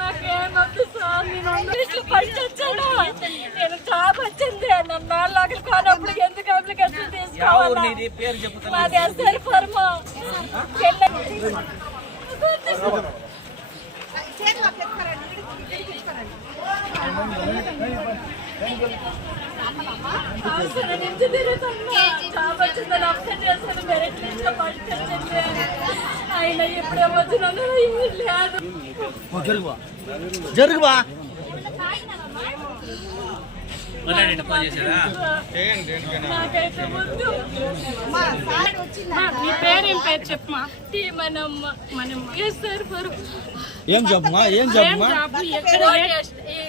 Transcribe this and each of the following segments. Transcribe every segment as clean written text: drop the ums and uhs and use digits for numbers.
నాకేమొద్దు sir, నేను ఇంగ్లీష్లో first వచ్చాను. నేను జాబ్ వచ్చింది. నన్ను 4 లక్షలు కానప్పుడు ఎందుకు అప్లికేషన్ తీసుకోవాలి? మాది ఎస్ఆర్ ఫర్మా. అవసరం నుంచి తిరుగుతున్నా. జాబ్ వచ్చిందని అప్లై చేశాను. మెరిట్ లిస్ట్ లో ఫస్ట్ వచ్చింది. అయినా ఇప్పుడే వచ్చినాను లేదు. జరుగుబా నాకైతే వద్దు. నీ పేరేం పేరు చెప్పమా? మనం ఎస్ఆర్ ఫర్ ఏం చెప్పమా? ఏం చెప్పమా?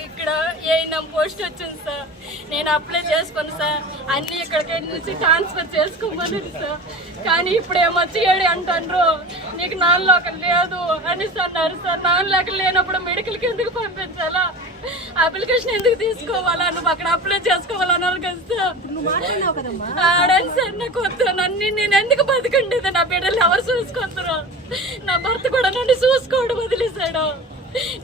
ఇక్కడ ఏఎన్ఎం పోస్ట్ వచ్చింది సార్. నేను అప్లై చేసుకున్నాను సార్. అన్ని ఇక్కడికి నుంచి ట్రాన్స్ఫర్ చేసుకోమని సార్. కానీ ఇప్పుడు ఏమొచ్చి ఏడు అంటారు, నీకు 4 లక్షలు లేదు అని అన్నారు సార్. 4 లక్షలు లేనప్పుడు మెడికల్కి ఎందుకు పంపించాలా? అప్లికేషన్ ఎందుకు తీసుకోవాలా? నువ్వు అక్కడ అప్లై చేసుకోవాలన్నారు కదా సార్. ఆడని సార్ నాకు వద్దు. నేను ఎందుకు బతికుండేది? నా బిడ్డలు ఎవరు చూసుకుంటారు? నా భర్త కూడా నన్ను చూసుకోవడం వదిలేశాడు.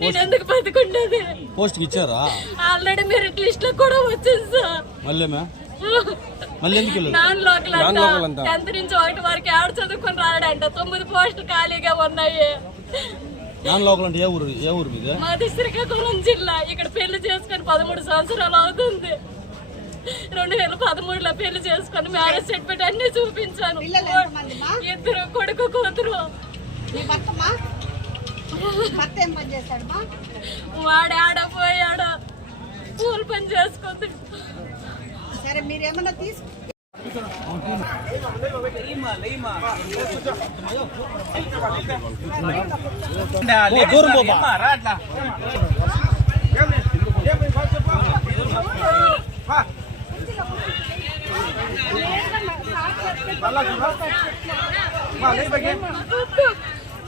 నేను ఎందుకు బతికుండేది? పోస్ట్ ఇచ్చారా? ఆల్రెడీ మెరిట్ లిస్ట్ లో కూడా వచ్చింది సార్. మళ్ళీ ఎందుకు 4 లక్షలు 10th నుంచి 1 వరకు ఆడ చదువుకొని రాడంట. 9 పోస్టులు ఖాళీగా ఉన్నాయి. 4 లక్షలు అంటే ఏ ఊరు మీద? మాది శ్రీకాకుళం జిల్లా. ఇక్కడ పెళ్లి చేసుకొని 13 సంవత్సరాలు అవుతుంది. 2013లో పెళ్లి చేసుకొని మ్యారేజ్ సర్టిఫికేట్ అన్ని చూపించాను. 2 కొడుకు కూతురు. వాడు ఆడపోయాడు. పూల పని చేసుకుంది. సరే మీరేమన్నా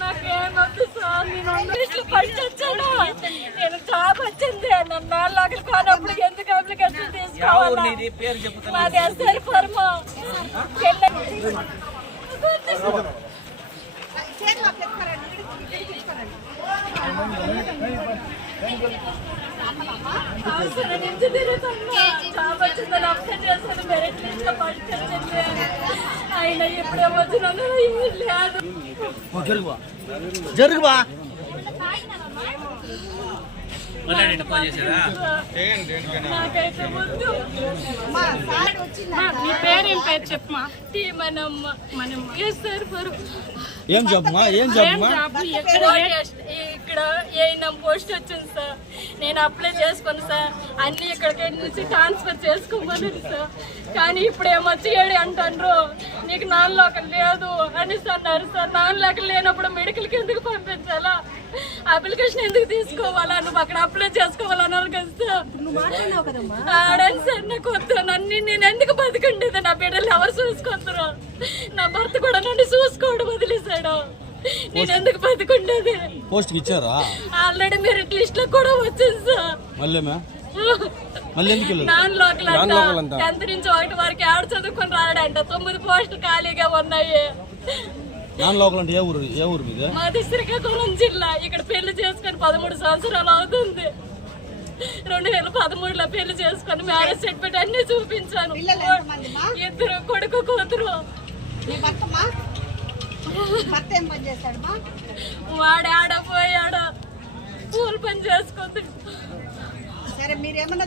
నాకేమొద్దు సార్, నేను ఇంగ్లీష్లో ఫస్ట్ వచ్చాను. నేను జాబ్ వచ్చింది. నన్ను 4 లక్షలు కానప్పుడు ఎందుకు అప్లికేషన్ తీసుకోవాలి? మాది ఎస్ఆర్ ఫర్మా. అవసరం నుంచి తిరుగుతున్నా. జాబ్ వచ్చిందని అప్లై చేశాను. మెరిట్ లిస్ట్ లో ఫస్ట్ వచ్చింది. అయినా ఇప్పుడే వచ్చినాను లేదు. జరుగుబా నాకైతే వద్దు. నీ పేరేం పేరు చెప్పమా? మనం ఎస్ఆర్ ఫర్ ఏం చెప్పమా? ఏం చెప్పమా? ఇక్కడ ఏఎన్ఎం పోస్ట్ వచ్చింది సార్. నేను అప్లై చేసుకున్నాను సార్. అన్ని ఇక్కడికి నుంచి ట్రాన్స్ఫర్ చేసుకోమని సార్. కానీ ఇప్పుడు ఏమొచ్చి ఏడు అంటారు, నీకు 4 లక్షలు లేదు అని అన్నారు సార్. 4 లక్షలు లేనప్పుడు మెడికల్కి ఎందుకు పంపించాలా? అప్లికేషన్ ఎందుకు తీసుకోవాలా? నువ్వు అక్కడ అప్లై చేసుకోవాలన్నారు కదా సార్. ఆడని సార్ నాకు వద్దు. నేను ఎందుకు బతికుండేది? నా బిడ్డలు ఎవరు చూసుకుంటారు? నా భర్త కూడా నన్ను చూసుకోవడం వదిలేశాడు. నేను ఎందుకు బతికుండేది? పోస్ట్ ఇచ్చారా? ఆల్రెడీ మెరిట్ లిస్ట్ లో కూడా వచ్చింది సార్. మళ్ళీ ఎందుకు 4 లక్షలు 10th నుంచి 1 వరకు ఆడ చదువుకొని రాడంట. 9 పోస్టులు ఖాళీగా ఉన్నాయి. 4 లక్షలు అంటే ఏ ఊరు మీద? మాది శ్రీకాకుళం జిల్లా. ఇక్కడ పెళ్లి చేసుకొని 13 సంవత్సరాలు అవుతుంది. 2013లో పెళ్లి చేసుకొని మ్యారేజ్ సర్టిఫికేట్ అన్ని చూపించాను. 2 కొడుకు కూతురు. వాడు ఆడపోయాడు. పూల పని చేసుకుంది. సరే మీరేమన్నా